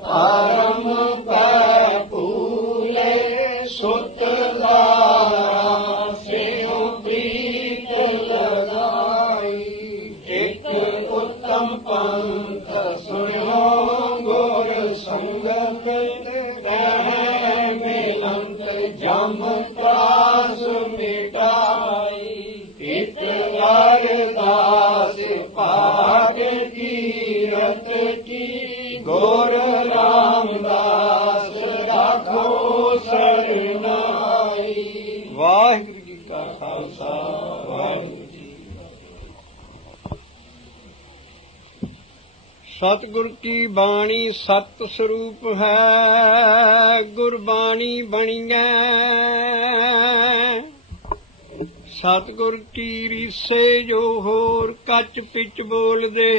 परम पै फूले सुत लारा स्यों प्रीत लगाई। एक उत्तम पंथ सुनो गुर संगत कहे मिलंत जम त्रास मिटाई। इत अरदास पाग कीरत की गुर रामदास राखो सरनाई। वाहिगुरु जी का खालसा वाहिगुरु जी। सतगुर की बाणी सत स्वरूप है गुरबाणी बणिया। सतगुर की रीसे जो होर कच पिच बोल दे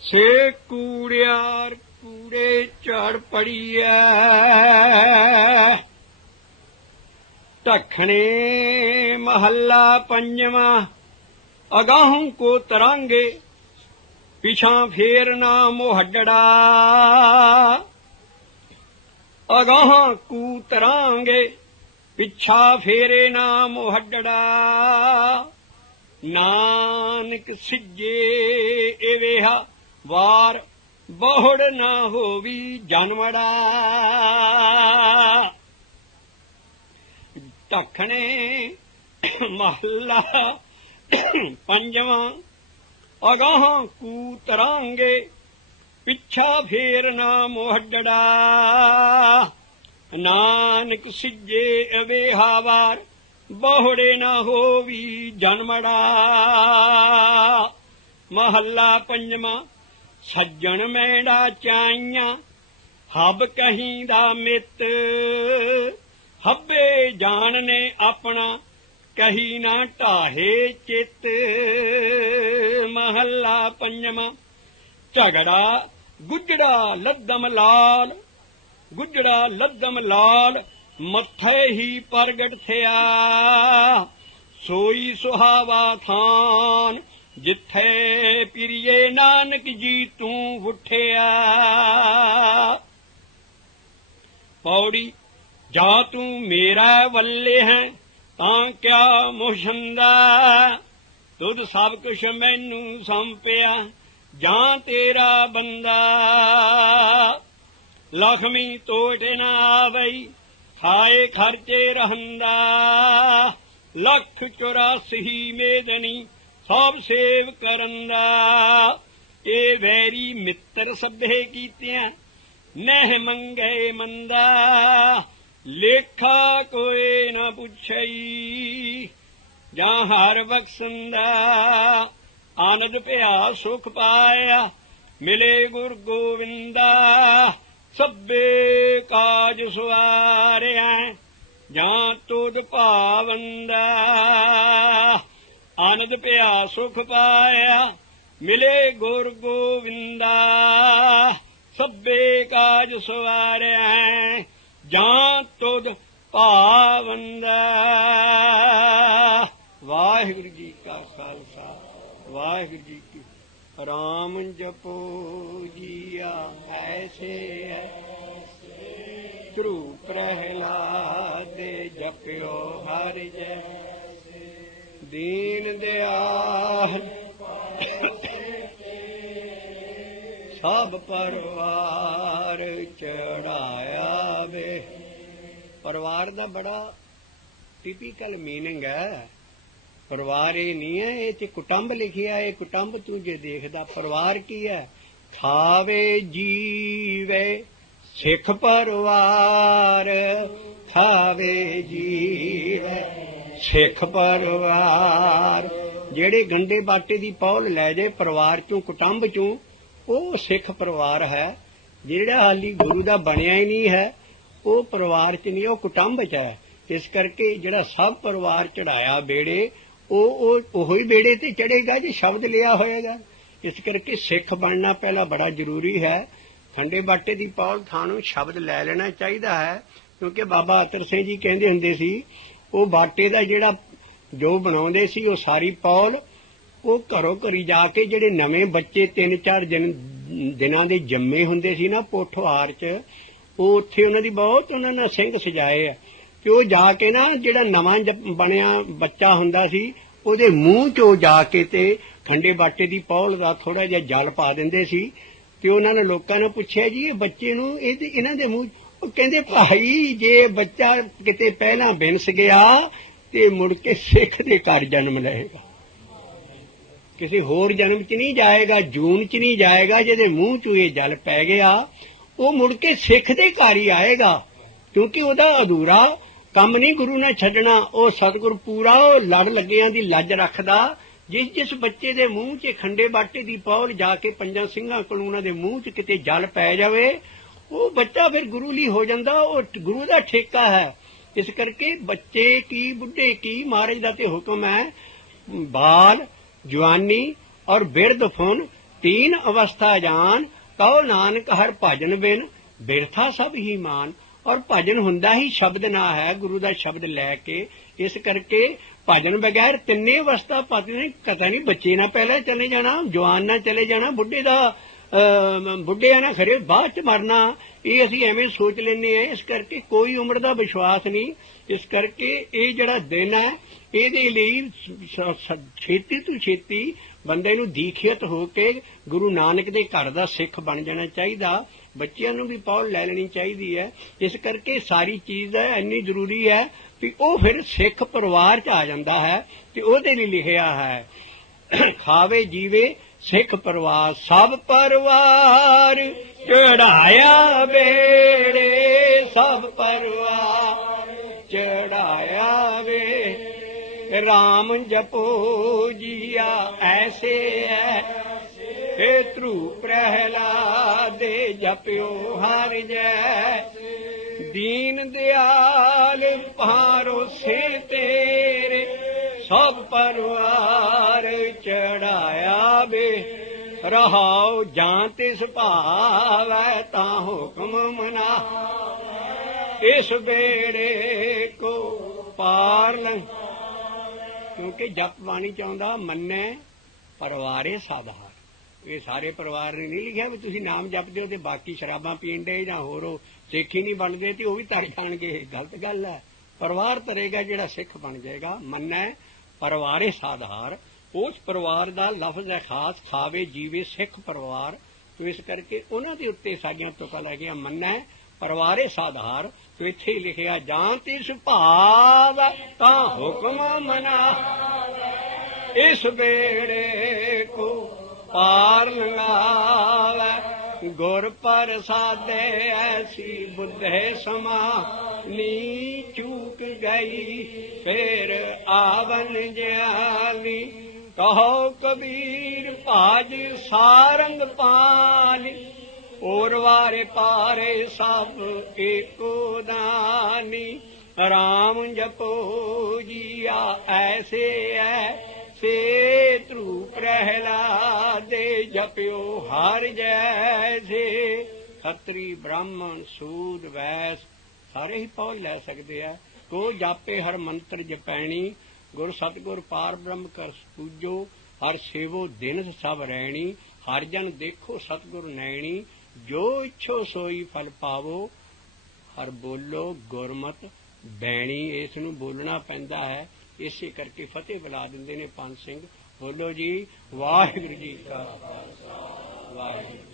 से कूड़ियार कूड़े चढ़ पड़ी है। ढखने महला पंजवा अगाहों को तरांगे पिछा फेर ना मोहड्डड़ा। अगाहां कू तरांगे पिछा फेरे ना मोहड्डड़ा। नानक सिजे एवेहा वार बहुड़ ना होवी जनमड़ा। ढखने महला पंजवा अगाहां कू तरांगे पिछा फेर ना मोहड्डड़ा। नानक सिजे अवेहा वार बहुड़े ना होवी जनमड़ा। महला पंजवा सज्जन मैड़ा चाइया हब कहीं दा मित। हब्बे जान ने अपना कही ना ढाहे चित। महला पंजवा झगड़ा गुजड़ा लद्दम लाल। गुजड़ा लद्दम लाल मथे ही प्रगट थिया। सोई सुहावा थान जिथे पिरिये नानक जी तू उठिया। पौड़ी जा तू मेरा वल्ले है तां क्या मुशंदा। तुद सब कुछ मैनू सौंपिया जां तेरा बंदा। लक्ष्मी तोटे ना आवई खाए खर्चे रहंदा। 184 मेदनी सब सेव करंदा। ए वैरी मित्र सभे कीतियां नह मंगे मंदा। लेखा कोई न पुछई जां हर बख्शंदा। आनंद भया सुख पाया मिले गुर गोविंदा। सब्बे काज सवारिया जां तुद भावंदा। आनंद भया सुख पाया मिले गुर गोविंदा। सब्बे काज सवारिया जां तुद भावंदा। वाहिगुरु जी का खालसा वाहिगुरु जी की। राम जपो जिया ऐसे ध्रुव प्रहलाद जप्यो हर जैसे। दीन दयाल सब परिवार चढ़ाया वे। परिवार दा बड़ा टिपिकल मीनिंग है। परिवार ये नहीं है, ये कुटुंब लिखिया है। कुटुंब तू जे देखदा परिवार की है। खावे जीवे सिख परिवार। खावे जीवे सिख परिवार। जेड़े गंडे बाटे दी पौल लै जाए परिवार चों कुटुंब चों वो सिख परिवार है। जेड़ा हाली गुरु दा बनिया ही नहीं है वो परिवार च नहीं, वो कुटुंब च है। इस करके जेड़ा सब परिवार चढ़ाया बेड़े ओही बेड़े ते चढ़ेगा जी शब्द लिया होएगा। इस करके सिख बनना पहला बड़ा जरूरी है। खंडे बाटे दी पौल थानों शब्द लै लेना चाहिए है। क्योंकि बाबा अतर सिंह जी कहते हुंदे सी वो बाटे दा जेड़ा जो बनाउंदे सी वो सारी पौल वो घरों घरी जाके जेड़े नवे बच्चे 3-4 ਦਿਨਾਂ ਦੇ ਜੰਮੇ ਹੁੰਦੇ ਸੀ ਨਾ ਪੋਠੋਹਾਰ 'ਚ, ਉਹ ਉੱਥੇ ਉਹਨਾਂ ਦੀ ਬਹੁਤ ਉਹਨਾਂ ਨੇ ਸਿੰਘ ਸਜਾਏ ਆ, ਤੇ ਉਹ ਜਾ ਕੇ ਨਾ ਜਿਹੜਾ ਨਵਾਂ ਬਣਿਆ ਬੱਚਾ ਹੁੰਦਾ ਸੀ ਉਹਦੇ ਮੂੰਹ 'ਚ ਉਹ ਜਾ ਕੇ ਤੇ ਖੰਡੇ ਬਾਟੇ ਦੀ ਪੌਲ ਦਾ ਥੋੜਾ ਜਿਹਾ ਜਲ ਪਾ ਦਿੰਦੇ ਸੀ। ਤੇ ਉਹਨਾਂ ਨੇ ਲੋਕਾਂ ਨੇ ਪੁੱਛਿਆ ਜੀ ਇਹ ਬੱਚੇ ਨੂੰ ਇਹਨਾਂ ਦੇ ਮੂੰਹ, ਉਹ ਕਹਿੰਦੇ ਭਾਈ ਜੇ ਬੱਚਾ ਕਿਤੇ ਪਹਿਲਾਂ ਬਿਨਸ ਗਿਆ ਤੇ ਮੁੜ ਕੇ ਸਿੱਖ ਦੇ ਘਰ ਜਨਮ ਲਏਗਾ, ਕਿਸੇ ਹੋਰ ਜਨਮ 'ਚ ਨਹੀਂ ਜਾਏਗਾ, ਜੂਨ 'ਚ ਨਹੀਂ ਜਾਏਗਾ। ਜਿਹਦੇ ਮੂੰਹ 'ਚ ਇਹ ਜਲ ਪੈ ਗਿਆ ਉਹ ਮੁੜ ਕੇ ਸਿੱਖ ਦੇ ਘਰ ਹੀ ਆਏਗਾ, ਕਿਉਂਕਿ ਉਹਦਾ ਅਧੂਰਾ ਕੰਮ ਨਹੀਂ ਗੁਰੂ ਨੇ ਛੱਡਣਾ। ਉਹ ਸਤਿਗੁਰ ਪੂਰਾ ਉਹ ਲੜ ਲੱਗਿਆਂ ਦੀ ਲੱਜ ਰੱਖਦਾ। ਜਿਸ ਬੱਚੇ ਦੇ ਮੂੰਹ 'ਚ ਖੰਡੇ ਬਾਟੇ ਦੀ ਪੌਲ ਜਾ ਕੇ ਪੰਜਾਂ ਸਿੰਘਾਂ ਕੋਲ ਉਹਨਾਂ ਦੇ ਮੂੰਹ 'ਚ ਕਿਤੇ ਜਲ ਪੈ ਜਾਵੇ, ਉਹ ਬੱਚਾ ਫਿਰ ਗੁਰੂ ਲਈ ਹੋ ਜਾਂਦਾ, ਉਹ ਗੁਰੂ ਦਾ ਠੇਕਾ ਹੈ। ਇਸ ਕਰਕੇ ਬੱਚੇ ਕੀ ਬੁੱਢੇ ਕੀ ਮਹਾਰਾਜ ਦਾ ਤੇ ਹੁਕਮ ਹੈ, ਬਾਲ ਜਵਾਨੀ ਔਰ ਬਿਰਧ ਫੁਨ तीन अवस्था जान, कहो नानक हर भजन बिन बिरथा सब ही मान। और भजन हुंदा ही शब्द ना है, गुरु दा शब्द लैके। इस करके भजन बगैर तिन्ने अवस्था पता नहीं, पता नहीं बच्चे ना पहले चले जाना, जवान ना चले जाना, बुढ़े दा बुढ़े ना खरे बाद च मरना, ये असीं एवें सोच लेने हैं। इस करके कोई उम्र दा विश्वास नहीं। इस करके ये जिहड़ा दिन है ਇਹਦੇ ਲਈ ਛੇਤੀ ਤੋਂ ਛੇਤੀ ਬੰਦੇ ਨੂੰ ਦੀਖਿਤ ਹੋ ਕੇ ਗੁਰੂ ਨਾਨਕ ਦੇ ਘਰ ਦਾ ਸਿੱਖ ਬਣ ਜਾਣਾ ਚਾਹੀਦਾ। ਬੱਚਿਆਂ ਨੂੰ ਵੀ ਪੌਲ ਲੈ ਲੈਣੀ ਚਾਹੀਦੀ ਹੈ। ਇਸ ਕਰਕੇ ਸਾਰੀ ਚੀਜ਼ ਇੰਨੀ ਜ਼ਰੂਰੀ ਹੈ ਕਿ ਉਹ ਫਿਰ ਸਿੱਖ ਪਰਿਵਾਰ 'ਚ ਆ ਜਾਂਦਾ ਹੈ। ਤੇ ਉਹਦੇ ਲਈ ਲਿਖਿਆ ਹੈ ਖਾਵੇ ਜੀਵੇ ਸਿੱਖ ਪਰਿਵਾਰ, ਸਭ ਪਰਿਵਾਰ ਚੜਾਇਆ ਬੇੜੇ, ਸਭ ਪਰਿਵਾਰ ਚੜਾਇਆ ਵੇ। राम जपो जिया ऐसे है, ध्रु प्रहलाद जप्यो हर जय। दीन दयाल भरोसे तेरे, सब परिवार चढ़ाया बे। रहाओ जां तिस भावै ता हुक्म मना, इस बेड़े को पार लंघ। क्योंकि जप बाणी चाहता मन्ने परिवारे साधार, ये सारे परिवार ने नहीं लिखा भी तुसीं नाम जपदे हो ते बाकी शराबां पीण दे जां होर सिख ही नहीं बनते ते वो भी तर जाणगे, गलत गल है। परिवार तरेगा जिहड़ा सिख बन जाएगा। मन्ने परिवारे साधार, उस परिवार का लफ्ज है खास, खावे जीवे सिख परिवार। तो इस करके उन्हां दे उत्ते साडीआं तुकां लगियां मन्ने परिवारे साधार। तो इत्थे लिखिया जां तिस भाव तां हुक्म मना, इस बेड़े को पार लंघावै। गुर प्रसादे ऐसी बुद्धे समा, नी चूक गई फिर आवन ज्ञानी। कहो कबीर भाज सारंग पाली, और वारे पारे सब एको दानी। राम जपो जिया ऐसे है, से ध्रु प्रहलाद जप्यो हर जैसे। खत्री ब्राह्मण सूद वैस सारे ही पौल लै सकते हैं। को जापे हर मंत्र जपैनी, गुर सतगुर पार ब्रह्म कर पूजो। हर सेवो दिन सब रैनी, हर जन देखो सतगुर नैनी। जो इच्छो सोई फल पावो, हर बोलो गुरमत बैणी। इस नूं बोलना पैंदा है, इसे करके फतेह बुला दिंदे ने पंज सिंह। बोलो जी वाहिगुरू जी का खालसा वाहिगुरू।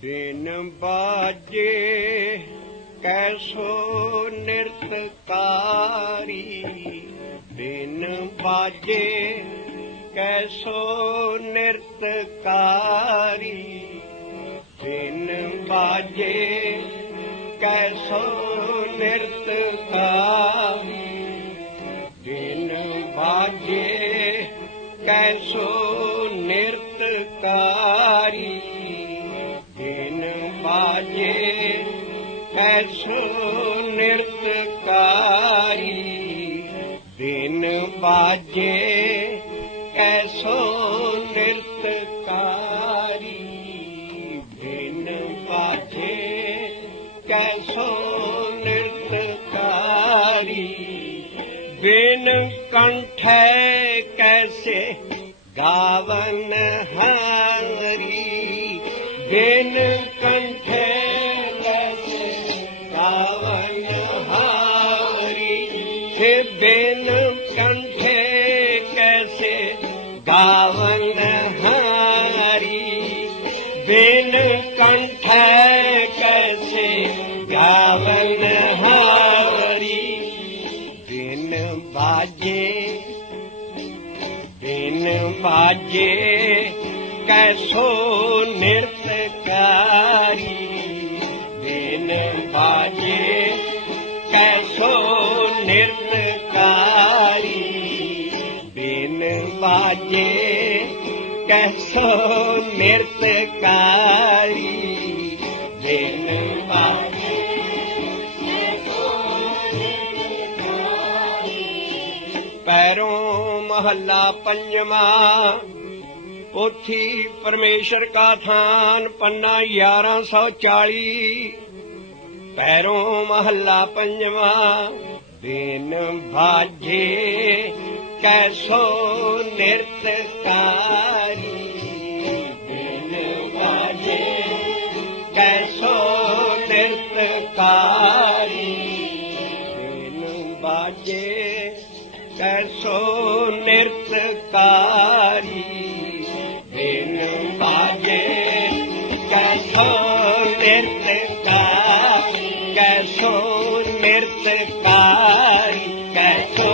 बिन बाजे कैसो नृतकारी, बिन बाजे कैसो नृतकारी। बिन बाजे कैसो नृतकारी, बिन बाजे कैसो नृतकारी। बाजे कैसो नृत्य बाजे कैसो नृत्यकारी, बिन बाजे कैसो नृत्यकारी, बिन कंठ कैसे गावन हारी, बिन कंठ कैसे गावन हारी, बिन कंठ कैसे गावन हारी, बिन कंठ कैसे गावन हारी, बिन बाजे कैसो नृत्यकारी, बिन बाजे कैसो नृत्यकारी, बिन बाजे कैसो नृत्यकारी, बिन बाजे पैरों महला पंजवा, पोथी परमेश्वर का थान, पन्ना 1140। पैरों महला पंजवा, बिन बाजे कैसो नृत्यकारी, बिन बाजे कैसो नृत्यकारी, बिन बाजे कैसो नृत्यकारी, बिन बाजे कैसो नृत्यकारी, कैसो नृत्यकारी, कैसो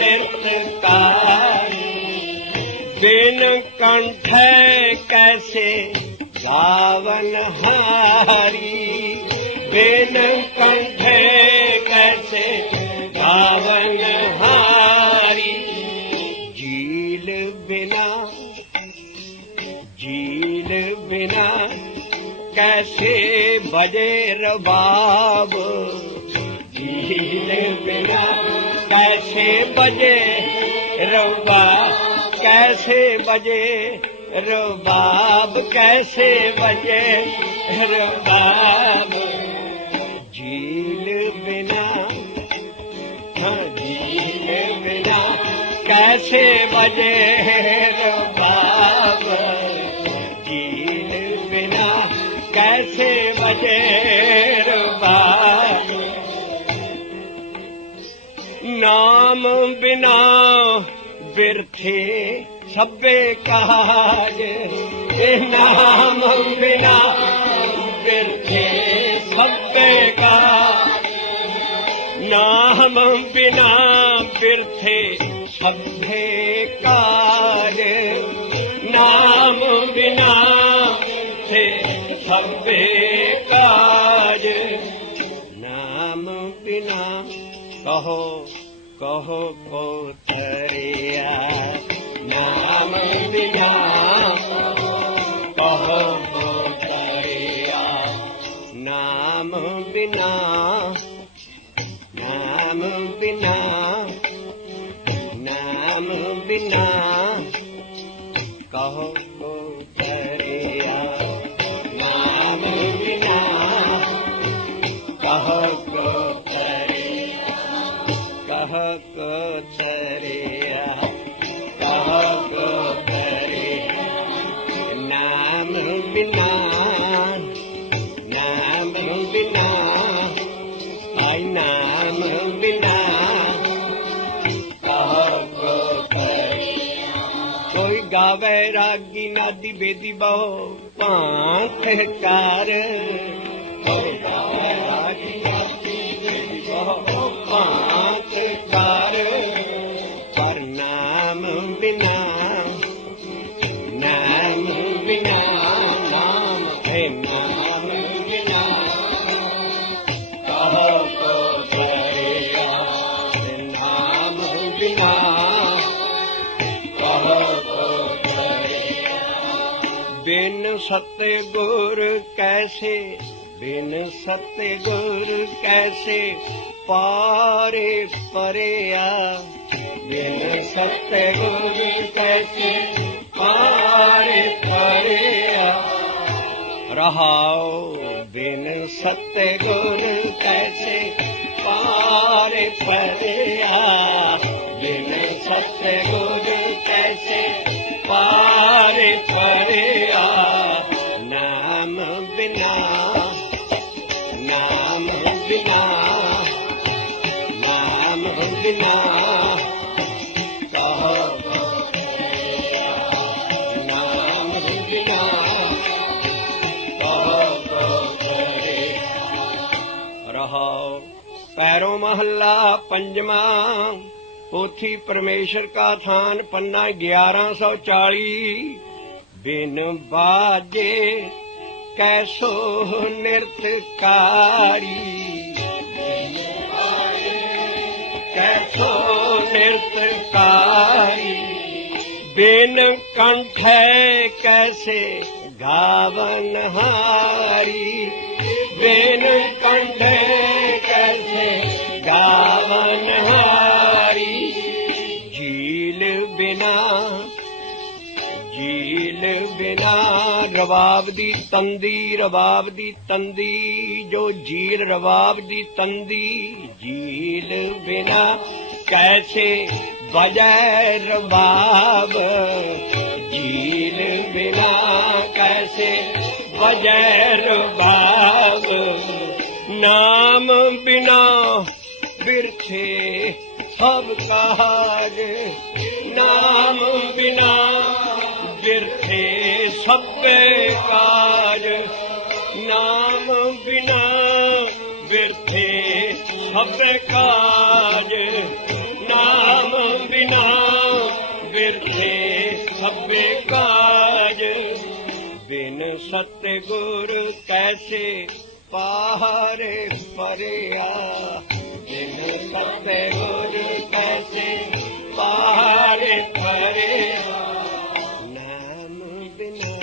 नृत्यकारी, बिन कंठ कैसे गावन हारी, बिन कंठ कैसे गावन हारी, झील बिना कैसे बजे रबाब, झील बिना कैसे बजे रबाब, कैसे बजे रबाब, कैसे बजे रबाब, झील बिना झील बिना कैसे बजे रबाब, झील बिना कैसे बजे रबाब, नाम बिना बिरथे सब्बे काज, नाम बिना बिरथे सब्बे काज, नाम बिना बिरथे सब्बे काज, नाम बिना थे सब्बे काज, नाम बिना कहो कहो को तरिया, नाम बिना कहो को तरिया, नाम बिना नाम बिना नाम बिना कहो को तरिया, नाम बिना कहो को तरिया, कहो को तरिया, कहो को तरिया, नाम बिना नाम बिना आई, नाम बिना कहो को तरिया, कोई गावे रागी नादी बेदी बहो पांख कार, कोई गावे रागी नादी बेदी बहो पांख कार, पर नाम बिना नाम बिना नाम है, नाम बिना कहो को तरिया, नाम बिना कहो को तरिया, बिन सतगुर कैसे, बिन सतगुर कैसे पारे परिया, बिन सतगुर कैसे पार परिया। रहाओ बिन सतगुर कैसे पार परिया। बिन सतगुर कैसे पार परिया। नाम बिना नाम बिना नाम बिना नाम बिना रहाओ। पैरों महला पंजवा पोथी परमेश्वर का थान पन्ना 1140। बिन बाजे कैसो नृत्यकारी। कैसो नृत्यकारी। बिन कंठ कैसे गावनहारी। बिन कंठ कैसे गावनहारी। झील बिना झील बिना रबाब दी तंदी। रबाब दी तंदी जो झील रबाब दी तंदी। झील बिना कैसे बजै रबाब। झील बिना कैसे बजै रबाब। नाम बिना बिरथे सब काज। नाम बिना बिरथे सब काज। नाम बिना बिरथे सब काज। नाम बिना बिरथे सब काज। बिन सतगुर कैसे पार परिया। बिन सतगुर कैसे पार परिया। नाम बिना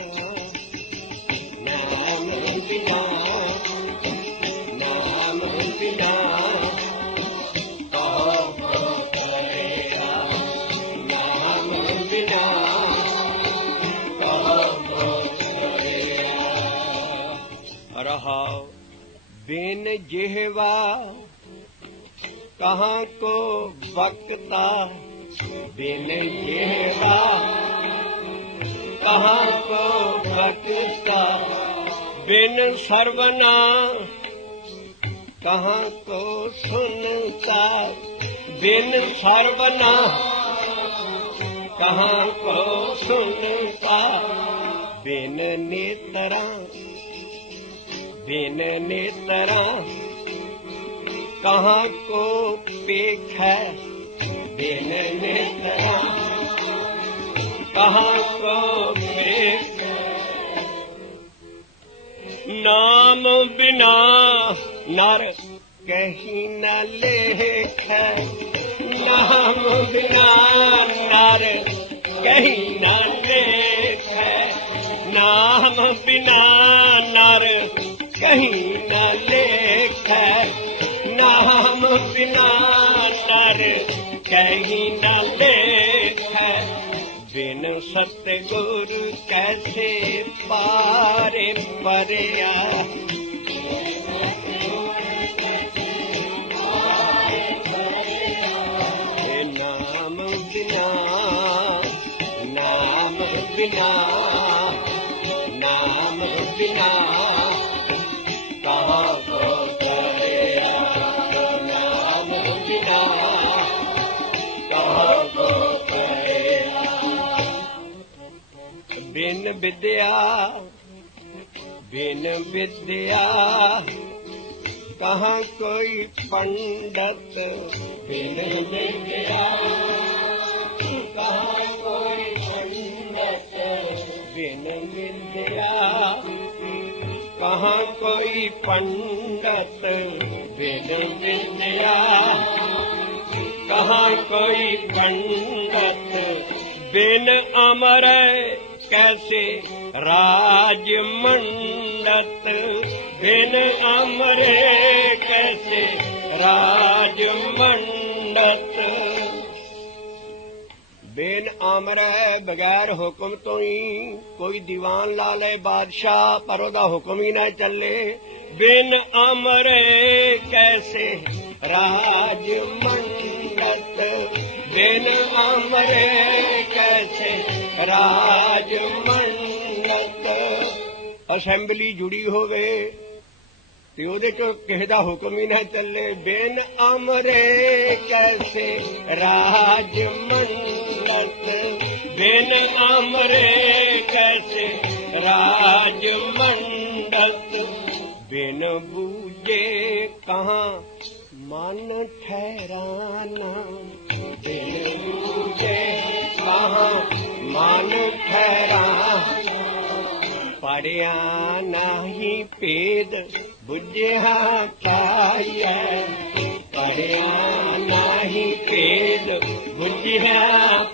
नाम बिना नाम बिना नाम बिना रहाओ। बिन जिह्वा कहाँ को बकता। बिन जिह्वा कहाँ को बकता। बिन सर्वना कहाँ को सुनता। बिन सर्वना कहाँ को सुनता। बिन नेत्रा बिन नेत्रा कहाँ को पेख है। बिन नेत्रा कहाँ को पेख। नाम बिना नर कहीं न लेख। नाम बिना नर कहीं न लेख। नाम बिना नर कहीं न लेख। नाम बिना नर कहीं न लेख। बिन सतगुर कैसे पार परिया। नाम बिना नाम बिना नाम बिना कहाँ को परिया। नाम बिना कहाँ को परिया। बिन विद्या बिन विद्या कहाँ कोई पंडित। बिन विद्या कहाँ कोई पंडित। बिन विद्या कहाँ कोई पंडित। बिन विद्या कहाँ कोई पंडित। बिन अमर कैसे राजमंडत। बिन अमर कैसे राजमंडत। बेन आमरै बगैर हुक्म तो ही कोई दीवान ला ले बादशाह पर ओदा हुक्म ही ना चले। बिन आमरे कैसे राज मंडत, बिन आमरे कैसे राज मंडत। असेंबली जुड़ी होवे ते ओदे चों किसे दा हुक्म ही ना चले। बिन अमरे कैसे राज मंडत, बिन अमरे कैसे राज मंडत। बिन बूझे कहाँ मन ठहराना, बिन बूझे कहाँ मन ठहराना। पढ़िया नाही भेद बुझिया पाइया, पढ़िया नाही भेद बुझिया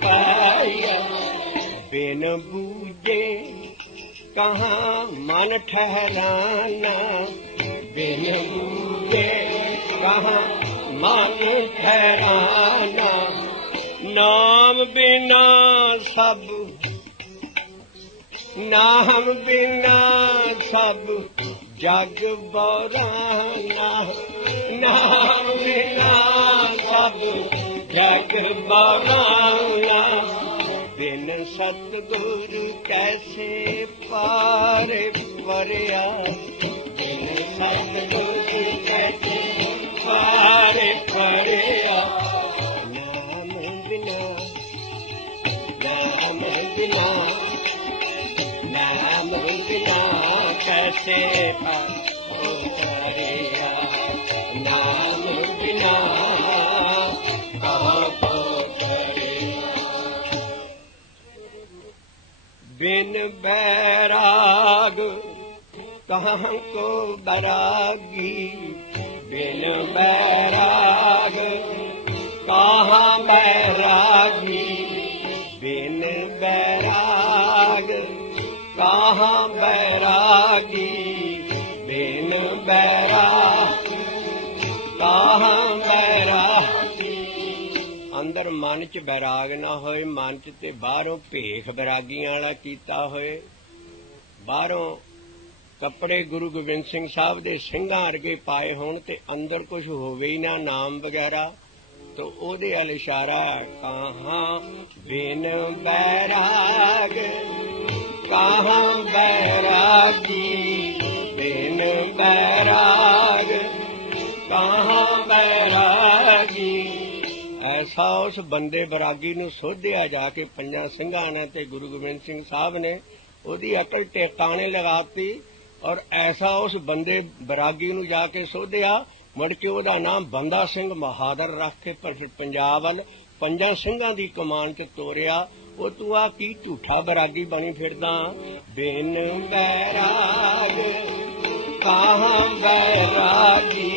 पाइया। बिन बूझे कहाँ मन ठहराना, बिन बूझे कहाँ मन ठहराना। नाम बिना सब, नाम बिना सब जग बौराना, नाम बिना सब जग बौराना। बिन सतगुरु कैसे पार परिया, बिन सतगुरु कैसे पार परिया। नाम बिना, नाम बिना, नाम बिना कैसे परिया। नाम बिना कहाँ परिया। बिन बैराग कहाँ को बैरागी, बिन बैराग कहाँ बैरागी। बिन बैराग कहाँ बैरागी, बिन बैराग कहाँ बैरागी। अंदर मन च बैराग ना होए, मन च ते बाहरों भेख बैरागियां वाला कीता होए। बाहरों कपड़े गुरु गोबिंद सिंह साहब दे ਸਿੰਘਾਂ अर्गे पाए होण ते अंदर कुछ होवे ही ना नाम वगैरह, तो ओदे अल इशारा कहाँ बिन बैराग कहाँ बैरागी। बिन बैराग कहाँ बैरागी। ऐसा उस बंदे बैरागी नूं सोधिया जाके पंजां ਸਿੰਘਾਂ ने ते गुरु गोबिंद सिंह साहब ने ओदी अकल टिकाणे लगाती। और ऐसा उस बंदे बैरागी नूं जाके सोधिया, मुड़ के ओदा नाम बंदा सिंह बहादुर रख के पंजाब वल पंजां ਸਿੰਘਾਂ दी कमान च तोरिया। ਉਹ ਤੂੰ ਆ ਕੀ ਝੂਠਾ ਬੈਰਾਗੀ ਬਣੀ ਫਿਰਦਾ। ਬਿਨ ਬੈਰਾਗ ਕਹਾਂ ਬੈਰਾਗੀ,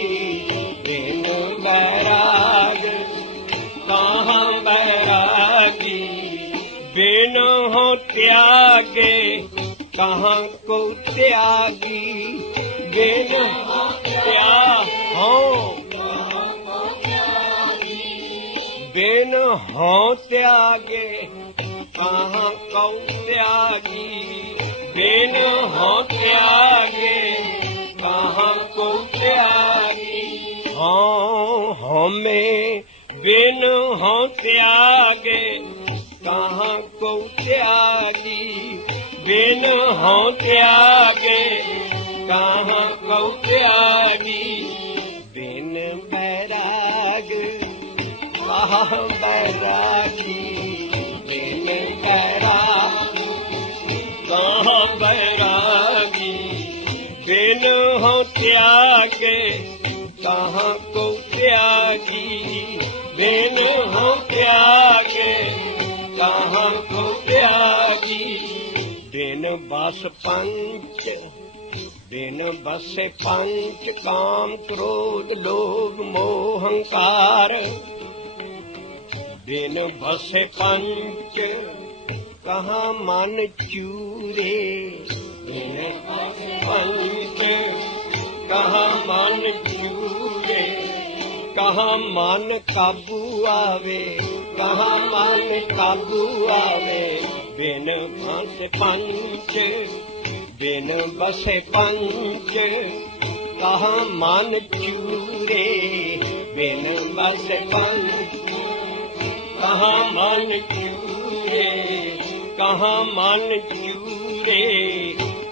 ਬਿਨ ਬੈਰਾਗ ਕਹਾਂ ਬੈਰਾਗੀ। ਬਿਨ ਹੋ त्यागे कहाँ को त्यागी, बिन बिन हो त्यागे कहाँ को त्यागी। बिन हो त्यागे कहाँ को त्यागी। हमें बिन हो त्यागे कहाँ को त्यागी। बिन हो त्यागे कहाँ को त्यागी। बिन बैराग कहाँ बैरागी। बिन बैराग कहाँ बैरागी। बिन हो त्यागे कहाँ को त्यागी। बिन हो त्यागे कहाँ को त्यागी। बिन बस पंच बिन बसे पंच काम क्रोध लोभ मोह अहंकार। बिन बसे पंच कहाँ मन चूरे। बिन पंच कहाँ मन चूरे। कहाँ मन काबू आवे। कहाँ मन काबू आवे, बिन बस पंच, बिन बसे पंच, कहाँ मन चूरे, बिन बस पंच, कहाँ मन चूरे, कहाँ मन चूरे,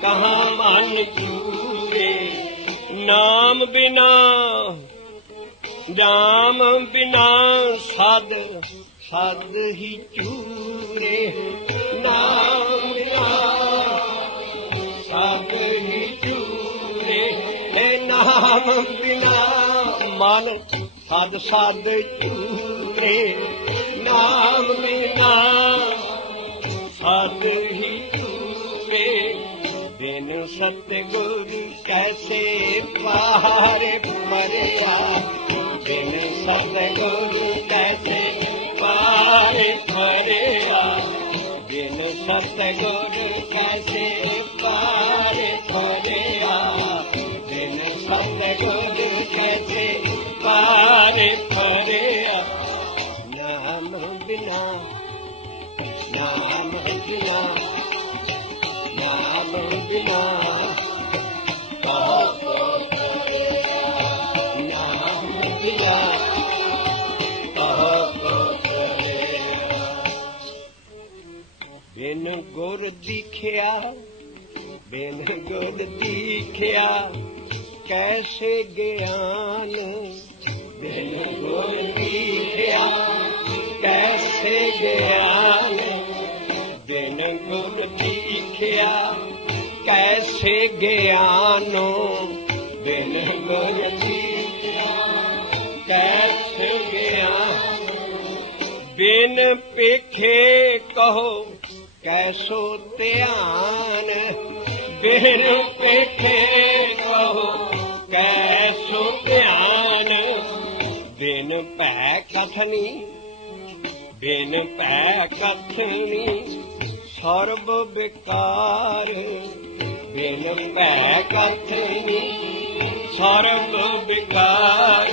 कहाँ मन चूरे। नाम बिना, नाम बिना सद, सद ही चूरे, नाम बिना सद ही चूरे। नाम बिना मन सद सद चूरे, नाम बिना सद ही चूरे। बिन सतगुरु कैसे पार परया, बिन सतगुरु कैसे पार परया, बिन सतगुरु कैसे पार परया, बिन सतगुरु कैसे पार परया। नाम बिना, नाम बिना, नाम बिना नाम बिना बिन गुर दीखिया, बिन गुर दीखिया कैसे ज्ञान, बिन गुर दीखिया कैसे ज्ञान, बिन गुर दीखिया कैसे ज्ञानो, बिन गुर दीखिया कैसे ज्ञान। बिन पेखे कहो कैसो ध्यान, बिन पेखे कहो कैसो ध्यान। बिन भै कथनी, बिन भै कथनी सर्व विकार, बिन भै कथनी सर्व विकार।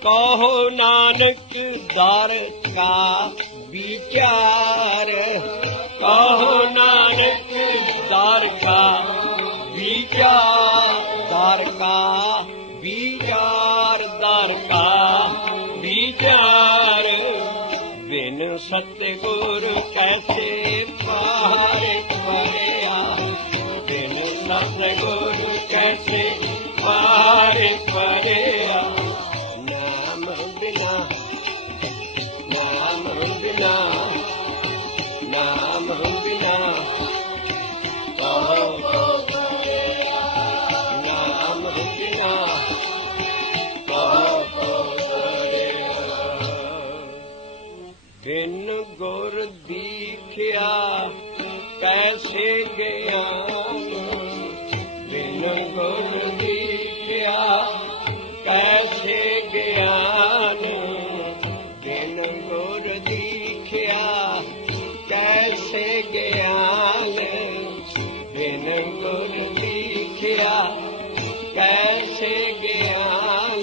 कहो नानक दर का विचार, कहो नानक दर का विचार, दर का विचार, दर का विचार। बिन सतगुरु कैसे पार परया, बिन सतगुरु कैसे पार परया। नाम बिना, नाम बिना, नाम बिना कहो परया, नाम बिना कहो परया। बिन गुर दीखिया कैसे ज्ञान, बिन गुर दीखिया कैसे ज्ञान, बिन गुर दीखिया कैसे ज्ञान, बिन गुर दीखिया कैसे ज्ञान,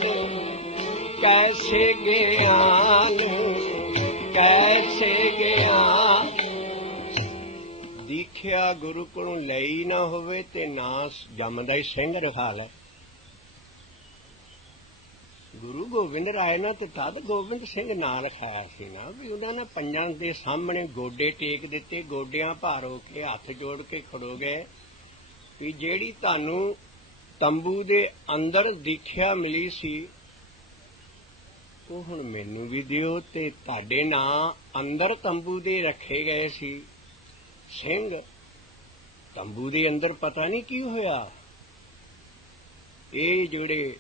कैसे ज्ञान, कैसे ज्ञान। दीखिया गुरु कोलों ਲਈ ना होवे ते ना जमदा ही ਸਿੰਘ रखा ले। गुरु गोबिंद राय ना ते तद गोबिंद सिंह ना रखाया सी ना, भी उन्होंने पंजां दे सामने गोडे टेक दिते, गोडियां भार हो के हथ जोड़ के खड़ो गए भी जेड़ी तानू तंबू दे अंदर दीखिया मिली सी ਉਹ ਹੁਣ ਮੈਨੂੰ ਵੀ ਦਿਓ ਤੇ ਤੁਹਾਡੇ ਨਾਂ ਅੰਦਰ ਤੰਬੂ ਦੇ ਰੱਖੇ ਗਏ ਸੀ ਸਿੰਘ। ਤੰਬੂ ਦੇ ਅੰਦਰ ਪਤਾ ਨਹੀਂ ਕੀ ਹੋਇਆ। ਇਹ ਜਿਹੜੇ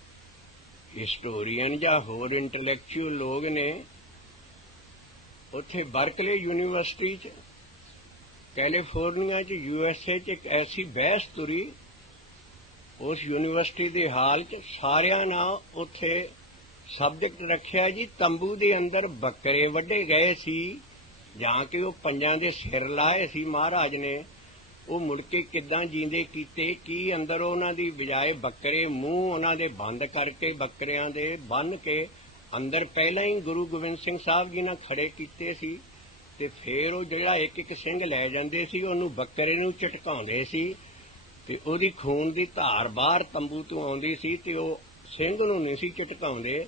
ਹਿਸਟੋਰੀਅਨ ਜਾਂ ਹੋਰ ਇੰਟੈਲੈਕਚੁਅਲ ਲੋਕ ਨੇ ਉੱਥੇ ਬਰਕਲੇ ਯੂਨੀਵਰਸਿਟੀ 'ਚ, ਕੈਲੀਫੋਰਨੀਆ 'ਚ, USA 'ਚ ਇੱਕ ਐਸੀ ਬਹਿਸ ਤੁਰੀ ਉਸ ਯੂਨੀਵਰਸਿਟੀ ਦੇ ਹਾਲ 'ਚ, ਸਾਰਿਆਂ ਨਾਲ ਉੱਥੇ ਸਬਜੈਕਟ ਰੱਖਿਆ ਜੀ ਤੰਬੂ ਦੇ ਅੰਦਰ ਬੱਕਰੇ ਵੱਢੇ ਗਏ ਸੀ ਜਾਂ ਕਿ ਉਹ ਪੰਜਾਂ ਦੇ ਸਿਰ ਲਾਏ ਸੀ ਮਹਾਰਾਜ ਨੇ, ਉਹ ਮੁੜ ਕੇ ਕਿੱਦਾਂ ਜੀਂਦੇ ਕੀਤੇ, ਕੀ ਅੰਦਰ ਉਹਨਾਂ ਦੀ ਬਜਾਏ ਬੱਕਰੇ ਮੂੰਹ ਉਹਨਾਂ ਦੇ ਬੰਦ ਕਰਕੇ ਬੱਕਰਿਆਂ ਦੇ ਬੰਨ੍ਹ ਕੇ ਅੰਦਰ ਪਹਿਲਾਂ ਹੀ ਗੁਰੂ ਗੋਬਿੰਦ ਸਿੰਘ ਸਾਹਿਬ ਜੀ ਨਾਲ ਖੜੇ ਕੀਤੇ ਸੀ ਤੇ ਫਿਰ ਉਹ ਜਿਹੜਾ ਇੱਕ ਇੱਕ ਸਿੰਘ ਲੈ ਜਾਂਦੇ ਸੀ ਉਹਨੂੰ ਬੱਕਰੇ ਨੂੰ ਝਟਕਾਉਂਦੇ ਸੀ ਤੇ ਉਹਦੀ ਖੂਨ ਦੀ ਧਾਰ ਬਾਹਰ ਤੰਬੂ ਤੋਂ ਆਉਂਦੀ ਸੀ ਤੇ ਉਹ ਸਿੰਘ ਨੂੰ ਨਹੀਂ ਸੀ ਝਟਕਾਉਂਦੇ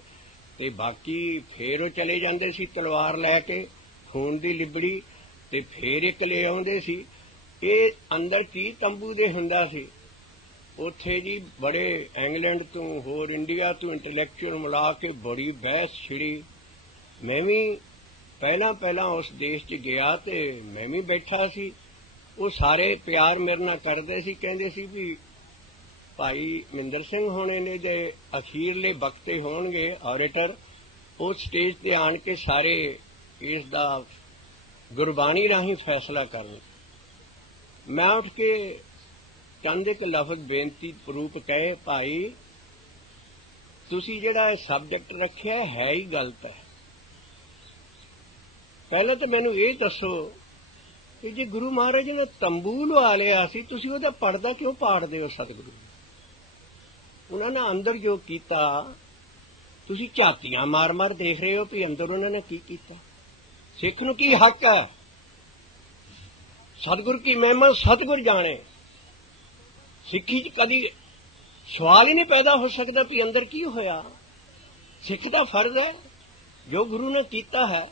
ਤੇ ਬਾਕੀ ਫਿਰ ਉਹ ਚਲੇ ਜਾਂਦੇ ਸੀ ਤਲਵਾਰ ਲੈ ਕੇ ਖੂਨ ਦੀ ਲਿਬੜੀ ਤੇ ਫਿਰ ਇੱਕ ਲੈ ਆਉਂਦੇ ਸੀ। ਇਹ ਅੰਦਰ ਕੀ ਤੰਬੂ ਦੇ ਹੁੰਦਾ ਸੀ। ਉੱਥੇ ਜੀ ਬੜੇ ਇੰਗਲੈਂਡ ਤੋਂ ਹੋਰ ਇੰਡੀਆ ਤੋਂ ਇੰਟੈਲੈਕਚੁਅਲ ਮਿਲਾ ਕੇ ਬੜੀ ਬਹਿਸ ਛਿੜੀ। ਮੈਂ ਵੀ ਪਹਿਲਾਂ ਉਸ ਦੇਸ਼ 'ਚ ਗਿਆ ਤੇ ਮੈਂ ਵੀ ਬੈਠਾ ਸੀ। ਉਹ ਸਾਰੇ ਪਿਆਰ ਮੇਰੇ ਨਾਲ ਕਰਦੇ ਸੀ, ਕਹਿੰਦੇ ਸੀ ਵੀ ਭਾਈ ਮਹਿੰਦਰ ਸਿੰਘ ਹੋਣੇ ਨੇ ਦੇ ਅਖੀਰਲੇ ਵਕਤੇ ਹੋਣਗੇ ਆਡੀਟਰ, ਉਹ ਸਟੇਜ ਤੇ ਆਣ ਕੇ ਸਾਰੇ ਇਸ ਦਾ ਗੁਰਬਾਣੀ ਰਾਹੀਂ ਫੈਸਲਾ ਕਰਨ। ਮੈਂ ਉੱਠ ਕੇ ਚੰਦ ਇੱਕ ਲਫ਼ਜ਼ ਬੇਨਤੀ ਰੂਪ ਕਹੇ, ਭਾਈ ਤੁਸੀਂ ਜਿਹੜਾ ਇਹ ਸਬਜੈਕਟ ਰੱਖਿਆ ਹੈ ਹੀ ਗਲਤ ਹੈ। ਪਹਿਲਾਂ ਤਾਂ ਮੈਨੂੰ ਇਹ ਦੱਸੋ ਕਿ ਜੇ ਗੁਰੂ ਮਹਾਰਾਜ ਨੇ ਤੰਬੂ ਲਵਾ ਲਿਆ ਸੀ, ਤੁਸੀਂ ਉਹਦਾ ਪਰਦਾ ਕਿਉਂ ਪਾੜਦੇ ਹੋ? ਸਤਿਗੁਰੂ ਉਹਨਾਂ ਨੇ ਅੰਦਰ ਜੋ ਕੀਤਾ ਤੁਸੀਂ ਝਾਤੀਆਂ ਮਾਰ ਦੇਖ ਰਹੇ ਹੋ ਵੀ ਅੰਦਰ ਉਹਨਾਂ ਨੇ ਕੀ ਕੀਤਾ। ਸਿੱਖ ਨੂੰ ਕੀ ਹੱਕ ਹੈ? ਸਤਿਗੁਰ ਕੀ ਮਹਿਮਾ ਸਤਿਗੁਰ ਜਾਣੇ। ਸਿੱਖੀ 'ਚ ਕਦੀ ਸਵਾਲ ਹੀ ਨਹੀਂ ਪੈਦਾ ਹੋ ਸਕਦਾ ਵੀ ਅੰਦਰ ਕੀ ਹੋਇਆ। ਸਿੱਖ ਦਾ ਫਰਜ਼ ਹੈ ਜੋ ਗੁਰੂ ਨੇ ਕੀਤਾ ਹੈ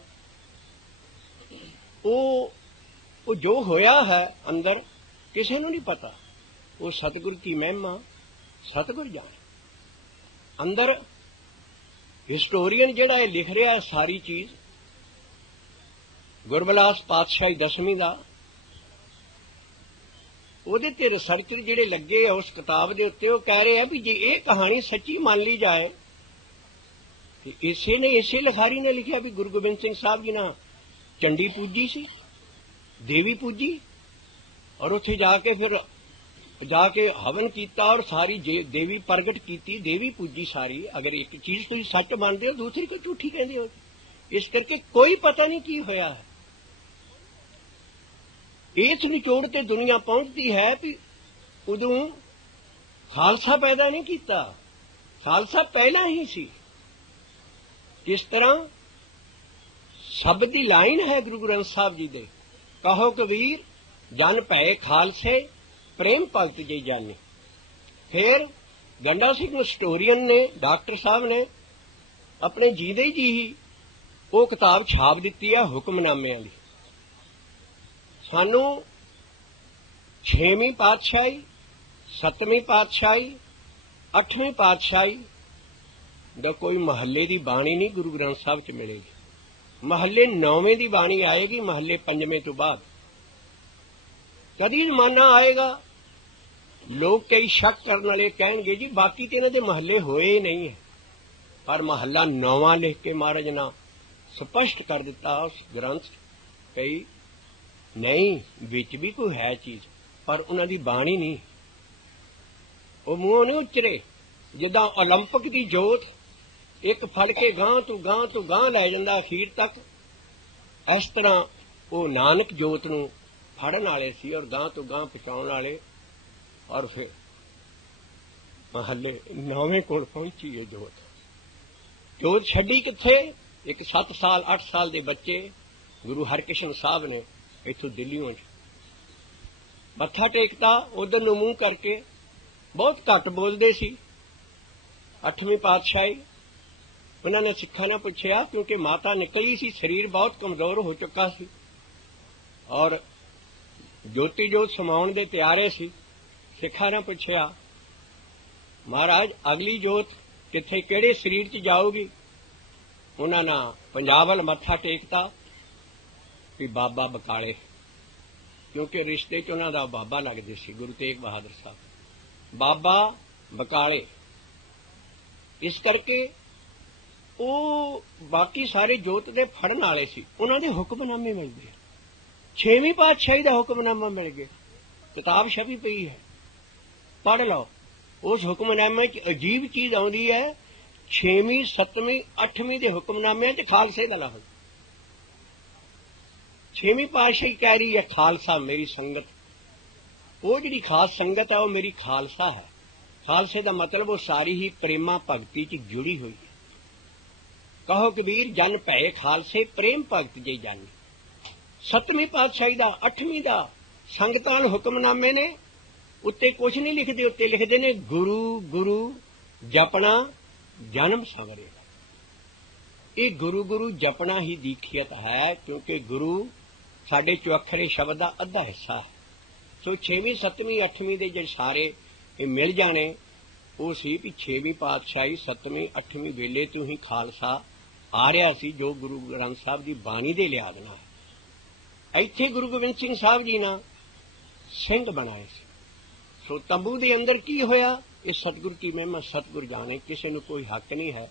ਉਹ ਜੋ ਹੋਇਆ ਹੈ ਅੰਦਰ ਕਿਸੇ ਨੂੰ ਨਹੀਂ ਪਤਾ। ਉਹ ਸਤਿਗੁਰ ਕੀ ਮਹਿਮਾ ਸਤਿਗੁਰ ਜਾਣੇ। ਅੰਦਰ ਹਿਸਟੋਰੀਅਨ ਜਿਹੜਾ ਇਹ ਲਿਖ ਰਿਹਾ ਹੈ ਸਾਰੀ ਚੀਜ਼, ਗੁਰਬਿਲਾਸ ਪਾਤਸ਼ਾਹੀ 10ਵੀਂ ਦਾ, ਉਹਦੇ ਤੇ ਰਿਸਰਚਰ ਜਿਹੜੇ ਲੱਗੇ ਆ ਉਸ ਕਿਤਾਬ ਦੇ ਉੱਤੇ, ਉਹ ਕਹਿ ਰਹੇ ਆ ਵੀ ਜੇ ਇਹ ਕਹਾਣੀ ਸੱਚੀ ਮੰਨ ਲਈ ਜਾਏ ਤੇ ਇਸੇ ਲਿਖਾਰੀ ਨੇ ਲਿਖਿਆ ਵੀ ਗੁਰੂ ਗੋਬਿੰਦ ਸਿੰਘ ਸਾਹਿਬ ਜੀ ਨਾਲ ਚੰਡੀ ਪੂਜੀ ਸੀ, ਦੇਵੀ ਪੂਜੀ, ਔਰ ਉੱਥੇ ਜਾ ਕੇ ਹਵਨ ਕੀਤਾ ਔਰ ਸਾਰੀ ਦੇਵੀ ਪ੍ਰਗਟ ਕੀਤੀ, ਦੇਵੀ ਪੂਜੀ ਸਾਰੀ। ਅਗਰ ਇੱਕ ਚੀਜ਼ ਤੁਸੀਂ ਸੱਚ ਮੰਨਦੇ ਹੋ ਦੂਸਰੀ ਕੋਈ ਝੂਠੀ ਕਹਿੰਦੇ ਹੋ। ਇਸ ਕਰਕੇ ਕੋਈ ਪਤਾ ਨਹੀਂ ਕੀ ਹੋਇਆ ਹੈ। ਇਸ ਨਿਚੋੜ ਤੇ ਦੁਨੀਆ ਪਹੁੰਚਦੀ ਹੈ ਵੀ ਉਦੋਂ ਖਾਲਸਾ ਪੈਦਾ ਨਹੀਂ ਕੀਤਾ, ਖਾਲਸਾ ਪਹਿਲਾਂ ਹੀ ਸੀ। ਕਿਸ ਤਰ੍ਹਾਂ ਸ਼ਬਦ ਦੀ ਲਾਈਨ ਹੈ ਗੁਰੂ ਗ੍ਰੰਥ ਸਾਹਿਬ ਜੀ ਦੇ, ਕਹੋ ਕਬੀਰ ਜਨ ਭੈ ਖਾਲਸੇ ਪ੍ਰੇਮ ਭਗਤ ਜੀ ਜਾਨੇ। ਫਿਰ ਗੰਡਾ ਸਿੰਘ ਹਿਸਟੋਰੀਅਨ ਨੇ, ਡਾਕਟਰ ਸਾਹਿਬ ਨੇ ਆਪਣੇ ਜੀਦੇ ਜੀ ਹੀ ਉਹ ਕਿਤਾਬ ਛਾਪ ਦਿੱਤੀ ਹੈ ਹੁਕਮਨਾਮਿਆਂ ਦੀ। ਸਾਨੂੰ 6ਵੀਂ ਪਾਤਸ਼ਾਹੀ, 7ਵੀਂ ਪਾਤਸ਼ਾਹੀ, 8ਵੀਂ ਪਾਤਸ਼ਾਹੀ ਦਾ ਕੋਈ ਮਹੱਲੇ ਦੀ ਬਾਣੀ ਨਹੀਂ ਗੁਰੂ ਗ੍ਰੰਥ ਸਾਹਿਬ 'ਚ ਮਿਲੇਗੀ। ਮਹੱਲੇ 9ਵੇਂ ਦੀ ਬਾਣੀ ਆਏਗੀ, ਮਹੱਲੇ 5ਵੇਂ ਤੋਂ ਬਾਅਦ ਕਦੀ ਜ਼ਮਾਨਾ ਆਏਗਾ ਲੋਕ ਕਈ ਸ਼ੱਕ ਕਰਨ ਵਾਲੇ ਕਹਿਣਗੇ ਜੀ ਬਾਕੀ ਤੇ ਇਹਨਾਂ ਦੇ ਮਹੱਲੇ ਹੋਏ ਹੀ ਨਹੀਂ ਹੈ, ਪਰ ਮਹੱਲਾ 9ਵਾਂ ਲਿਖ ਕੇ ਮਹਾਰਾਜ ਨੇ ਸਪਸ਼ਟ ਕਰ ਦਿੱਤਾ ਉਸ ਗ੍ਰੰਥ 'ਚ। ਕਈ ਨਹੀਂ ਵਿੱਚ ਵੀ ਕੋਈ ਹੈ ਚੀਜ਼, ਪਰ ਉਹਨਾਂ ਦੀ ਬਾਣੀ ਨਹੀਂ, ਉਹ ਮੂੰਹੋਂ ਨਹੀਂ ਉਚਰੇ। ਜਿੱਦਾਂ ਓਲੰਪਿਕ ਦੀ ਜੋਤ ਇੱਕ ਫੜ ਕੇ ਗਾਂ ਤੋਂ ਗਾਂ ਲੈ ਜਾਂਦਾ ਅਖੀਰ ਤੱਕ, ਇਸ ਤਰ੍ਹਾਂ ਉਹ ਨਾਨਕ ਜੋਤ ਨੂੰ ਫੜਨ ਵਾਲੇ ਸੀ ਔਰ ਗਾਂ ਤੋਂ ਗਾਂ ਪਹੁੰਚਾਉਣ ਵਾਲੇ। ਔਰ ਫਿਰ ਮਹੱਲੇ 9ਵੇਂ ਕੋਲ ਪਹੁੰਚੀ ਇਹ ਜੋਤ ਛੱਡੀ ਕਿੱਥੇ? ਇੱਕ 7 ਸਾਲ 8 ਸਾਲ ਦੇ ਬੱਚੇ ਗੁਰੂ ਹਰਕ੍ਰਿਸ਼ਨ ਸਾਹਿਬ ਨੇ ਇੱਥੋਂ ਦਿੱਲੀੋਂ ਮੱਥਾ ਟੇਕਤਾ, ਉਧਰ ਨੂੰ ਮੂੰਹ ਕਰਕੇ, ਬਹੁਤ ਘੱਟ ਬੋਲਦੇ ਸੀ। 8ਵੀਂ ਪਾਤਸ਼ਾਹੀ ਉਹਨਾਂ ਨੇ ਸਿੱਖਾਂ ਨੇ ਪੁੱਛਿਆ, ਕਿਉਂਕਿ ਮਾਤਾ ਨਿਕਲੀ ਸੀ, ਸਰੀਰ ਬਹੁਤ ਕਮਜ਼ੋਰ ਹੋ ਚੁੱਕਾ ਸੀ ਔਰ ਜੋਤੀ ਜੋਤ ਸਮਾਉਣ ਦੇ ਤਿਆਰੇ ਸੀ। ਸਿੱਖਾਂ ਨੇ ਪੁੱਛਿਆ, ਮਹਾਰਾਜ ਅਗਲੀ ਜੋਤ ਕਿੱਥੇ, ਕਿਹੜੇ ਸਰੀਰ 'ਚ ਜਾਊਗੀ? ਉਹਨਾਂ ਨੇ ਪੰਜਾਬ ਵੱਲ ਮੱਥਾ ਟੇਕਤਾ ਵੀ ਬਾਬਾ ਬਕਾਲੇ, ਕਿਉਂਕਿ ਰਿਸ਼ਤੇ 'ਚ ਉਹਨਾਂ ਦਾ ਬਾਬਾ ਲੱਗਦੇ ਸੀ ਗੁਰੂ ਤੇਗ ਬਹਾਦਰ ਸਾਹਿਬ, ਬਾਬਾ ਬਕਾਲੇ। ਇਸ ਕਰਕੇ ਉਹ ਬਾਕੀ ਸਾਰੇ ਜੋਤ ਦੇ ਫੜਨ ਵਾਲੇ ਸੀ, ਉਹਨਾਂ ਦੇ ਹੁਕਮਨਾਮੇ ਮਿਲਦੇ। 6ਵੀਂ ਪਾਤਸ਼ਾਹੀ ਦਾ ਹੁਕਮਨਾਮਾ ਮਿਲ ਗਿਆ, ਕਿਤਾਬ ਛਪੀ ਪਈ ਹੈ, ਪੜ੍ਹ ਲਓ। ਉਸ ਹੁਕਮਨਾਮੇ 'ਚ ਅਜੀਬ ਚੀਜ਼ ਆਉਂਦੀ ਹੈ, 6ਵੀਂ 7ਵੀਂ 8ਵੀਂ ਦੇ ਹੁਕਮਨਾਮਿਆਂ 'ਚ ਖਾਲਸੇ ਦਾ ਲਫ਼ਜ਼। 6ਵੀਂ ਪਾਤਸ਼ਾਹੀ ਕਹਿ ਰਹੀ ਹੈ ਖਾਲਸਾ ਮੇਰੀ ਸੰਗਤ, ਉਹ ਜਿਹੜੀ ਖਾਸ ਸੰਗਤ ਹੈ ਉਹ ਮੇਰੀ ਖਾਲਸਾ ਹੈ। ਖਾਲਸੇ ਦਾ ਮਤਲਬ ਉਹ ਸਾਰੀ ਹੀ ਪ੍ਰੇਮਾ ਭਗਤੀ 'ਚ ਜੁੜੀ ਹੋਈ ਹੈ। कहो कबीर जन भय खालसे प्रेम भगत जे जन। 7वीं पातशाही दा 8वीं दा संगतां हुक्मनामे ने उत्ते कुछ नहीं लिखते, उत्ते लिखते ने गुरु गुरु जपना जन्म संवरे। ये गुरु गुरु जपना ही दीखियत है, क्योंकि गुरु साडे चौखरे शब्द का अद्धा हिस्सा है। सो 6वीं 7वीं 8वीं दे जे सारे ये मिल जाने वो सी भी 6वीं पातशाही 7वीं 8वीं वेले तो ही खालसा आ रहा सी, जो गुरु ग्रंथ साहब की बाणी दे लिहाज नाल है। इत्थे गुरु गोबिंद सिंह साहब जी ना सिंह बनाए सी। सो तंबू दे अंदर की होया, ये सतगुरु की महिमा सतगुरु जाने, किसी नूं कोई हक नहीं है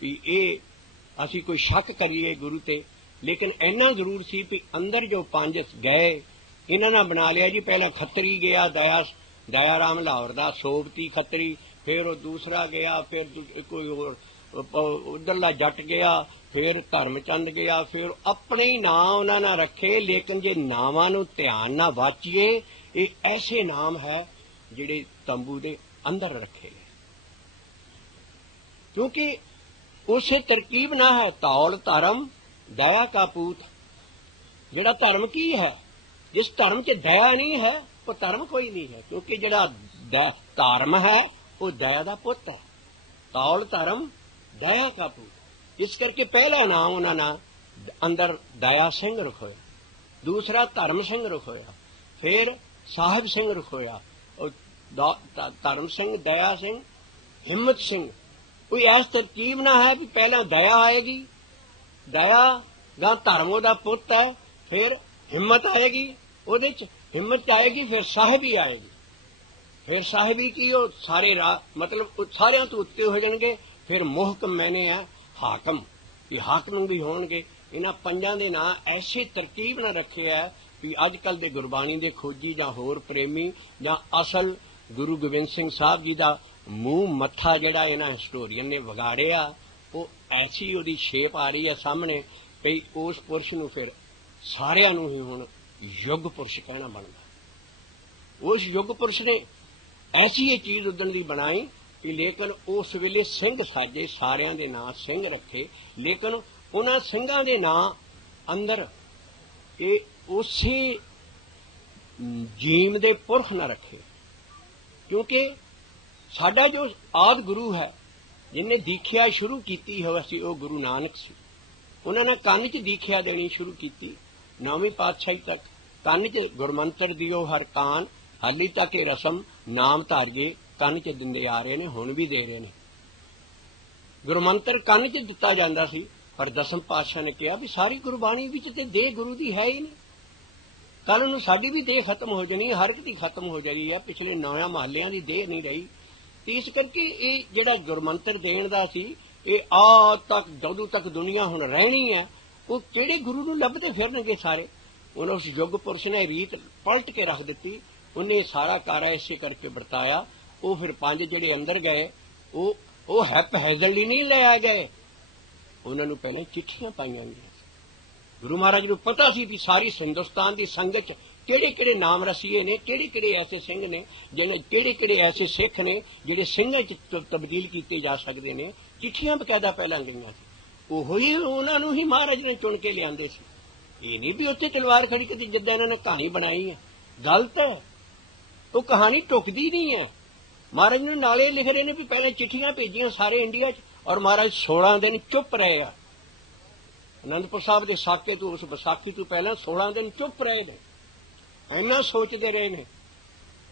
भी ये असी कोई शक करिए गुरु ते। लेकिन इन्ना जरूर सी भी अंदर जो 5 गए इन्हां ने बना लिया जी। पहला खत्तरी गया दया राम लाहौर दा, सोबती खत्तरी, फिर वो दूसरा गया, फिर कोई और उधरला जट गया, फिर धर्मचंद गया, फिर अपने ही नाम उन्होंने रखे। लेकिन जे नावां नूं ध्यान ना वाचिए, ये ऐसे नाम है जिहड़े तंबू दे अंदर रखे गए, क्योंकि उसे तरकीब ना है तौल धर्म दया का पूत। जिहड़ा धर्म की है, जिस धर्म च दया नहीं है वो धर्म कोई नहीं है, क्योंकि जिहड़ा धर्म है वो दया का पुत है। तौल धर्म दया का पूत। इस करके पहला नाम उन्होंने अंदर दया सिंह रखोया, दूसरा धर्म सिंह रखोया, फिर साहिब सिंह रखोया, और धर्म सिंह, दया सिंह, हिम्मत सिंह। कोई ऐस तरकीब ना है भी पहला दया आएगी, दया गा धर्म दा पुत है, फिर हिम्मत आएगी, ਉਹਦੇ ਚ हिम्मत आएगी, फिर साहिबी आएगी, फिर साहिबी की वो सारे मतलब सारियां तो उत्ते हो जाएंगे। फिर मुहकम मैंने है हाकम, ये हाकम भी होणगे। इन्हां पंजां दे नां ऐसे तरकीब ना रखे है कि अजकल दे गुरबाणी दे खोजी जां होर प्रेमी जां असल गुरु गोबिंद सिंह साहब जी दा मूँह मत्था जिहड़ा इन्हां हिस्टोरीअन ने विगाड़िया, वो ऐसी उहदी शेप आ रही है सामने भी उस पुरुष नूं फिर सारियां नूं ही हुण युग पुरुष कहना बनता। उस युग पुरुष ने ऐसी ये चीज उदन दी बनाई कि लेकिन उस वेले सिंह साजे सारियां दे नां सिंह रखे, लेकिन उन्हां सिंघां दे नां अंदर ये उसे जीम दे पुरख न रखे, क्योंकि साडा जो आदि गुरु है जिन्हें दीखिया शुरू की हो सी वो गुरु नानक सी। उन्होंने कंन च दीखिया देनी शुरू की 9वीं पातशाही तक। कंन च गुरमंत्र दियो हर कान हाली तक ये रसम नाम धारिए कंन च दिंदे आ रहे ने, हुण भी दे रहे ने। गुरमंत्र कंन च दिता जांदा सी, पर 10वें पातशाह ने कहा भी सारी गुरबाणी विच ते देह गुरु दी है ही नहीं, कल नूं साडी भी देह खत्म हो जानी, हर एक दी खत्म हो जाएगी है, पिछले 9 महल्लियां दी देह नहीं रही। इस करके ये जिहड़ा गुरमंत्र देण दा सी, ये आ तक जदों तक दुनिया हुण रहनी है, वो किहड़े गुरु नूं लभदे फिरनगे सारे। उन्हें उस युग पुरुष ने रीत पलट के रख दी, उन्हें सारा कारा इसे करके बरताया। वो फिर 5 जिहड़े अंदर गए वो हैप हैजली नहीं लिया गए, उन्होंने पहले चिट्ठियां पाईयां गईयां। गुरु महाराज नूं पता सी भी सारी हिंदुस्तान की संगत किहड़े किहड़े नाम रसीए ने, किहड़े किहड़े ऐसे सिंह ने, जिन्हें किहड़े किहड़े ऐसे सिख ने जिहड़े सिंघां च तब्दील किए जा सकते हैं। चिट्ठियां बकायदा पहलां गईयां सी, उहो ही उन्हां नूं ही महाराज ने चुन के लिआंदे सी। ये नहीं भी उत्थे तलवार खड़ी कदी जिद्दां इन्हां ने कहानी बनाई है, गलत है। वो कहानी टुकदी नहीं है। महाराज ने नाले लिख रहे हैं भी पहले चिट्ठियां भेजियां सारे इंडिया च, और महाराज 16 दिन चुप रहे आ। आनंदपुर साहब के साके तो उस विसाखी तो पहले 16 दिन चुप रहे ने, इन्ना सोचते रहे ने।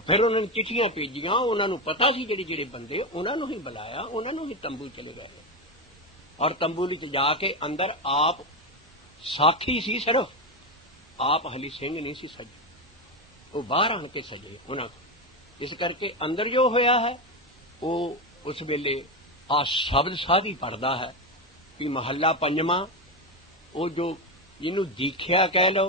फिर उन्होंने चिट्ठियां भेजियां, उन्होंने पता सी जिहड़े जिहड़े बंदे उन्होंने ही बुलाया, उन्होंने ही तंबू चले गए, और तंबू विच जाके अंदर आप साखी सी, सिर्फ आप हली सिंह नहीं सी सजे, वो बाहर आण के सजे उन्होंने को। इस करके अंदर जो होया है वो उस वेले आ शब्द साध ही पढ़दा है कि महला 5वां वो जो जिन्हों दीखिया कह लो,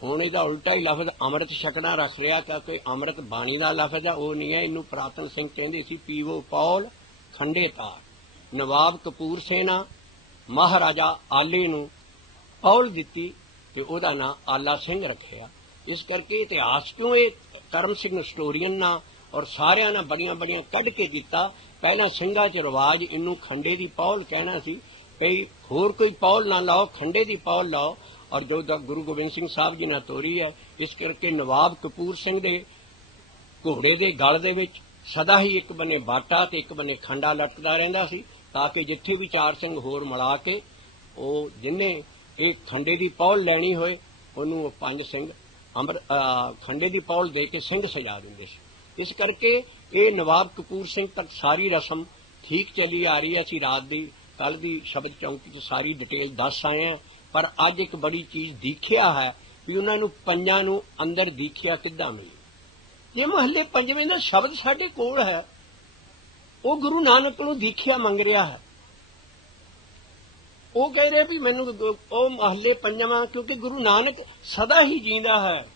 हुण इहदा उल्टा ही लफज अमृत छकना रख रहा, क्योंकि अमृत बाणी का लफज है, वो नहीं है। इनू पुरातन सिंह कहते सी पीवो पौल खंडे तार। नवाब कपूर सेना महाराजा आले नू पौल दिती ते ओहदा नां आला सिंह रखिया। इस करके इतिहास क्यों ये करम सिंह स्टोरीअन ना और सारियां ना बड़ियां बड़ियां कढ़ के दिता। पहला सिंघां च रिवाज इनू खंडे दी पौल कहना सी, ਭਈ ਹੋਰ ਕੋਈ ਪੌਲ ਨਾ ਲਾਓ, ਖੰਡੇ ਦੀ ਪੌਲ ਲਾਓ। ਔਰ ਜੋ ਗੁਰੂ ਗੋਬਿੰਦ ਸਿੰਘ ਸਾਹਿਬ ਜੀ ਨੇ ਤੋਰੀ ਹੈ, ਇਸ ਕਰਕੇ ਨਵਾਬ ਕਪੂਰ ਸਿੰਘ ਦੇ ਘੋੜੇ ਦੇ ਗਲ ਦੇ ਵਿੱਚ ਸਦਾ ਹੀ ਇੱਕ ਬੰਨੇ ਬਾਟਾ ਤੇ ਇੱਕ ਬੰਨੇ ਖੰਡਾ ਲਟਕਦਾ ਰਹਿੰਦਾ ਸੀ, ਤਾਂ ਕਿ ਜਿੱਥੇ ਵੀ 4 ਸਿੰਘ ਹੋਰ ਮਿਲਾ ਕੇ ਉਹ ਜਿੰਨੇ ਇਹ ਖੰਡੇ ਦੀ ਪੌਲ ਲੈਣੀ ਹੋਏ ਉਹਨੂੰ ਉਹ 5 ਸਿੰਘ ਖੰਡੇ ਦੀ ਪੌਲ ਦੇ ਕੇ ਸਿੰਘ ਸਜਾ ਦਿੰਦੇ ਸੀ। ਇਸ ਕਰਕੇ ਇਹ ਨਵਾਬ ਕਪੂਰ ਸਿੰਘ ਤੱਕ ਸਾਰੀ ਰਸਮ ਠੀਕ ਚੱਲੀ ਆ ਰਹੀ ਹੈ। ਅਸੀਂ ਰਾਤ ਦੀ ਕੱਲ ਦੀ ਸ਼ਬਦ ਚੌਂਕੀ 'ਚ ਸਾਰੀ ਡਿਟੇਲ ਦੱਸ ਆਏ ਹਾਂ, ਪਰ ਅੱਜ ਇੱਕ ਬੜੀ ਚੀਜ਼ ਦੇਖਿਆ ਹੈ ਵੀ ਉਹਨਾਂ ਨੂੰ ਪੰਜਾਂ ਨੂੰ ਅੰਦਰ ਦੇਖਿਆ ਕਿੱਦਾਂ ਮਿਲੀ। ਇਹ ਮਹੱਲੇ ਪੰਜਵੇਂ ਦਾ ਸ਼ਬਦ ਸਾਡੇ ਕੋਲ ਹੈ, ਉਹ ਗੁਰੂ ਨਾਨਕ ਨੂੰ ਦੇਖਿਆ ਮੰਗ ਰਿਹਾ ਹੈ। ਉਹ ਕਹਿ ਰਿਹਾ ਵੀ ਮੈਨੂੰ ਉਹ ਮਹੱਲੇ ਪੰਜਵਾਂ, ਕਿਉਂਕਿ ਗੁਰੂ ਨਾਨਕ ਸਦਾ ਹੀ ਜੀਂਦਾ ਹੈ।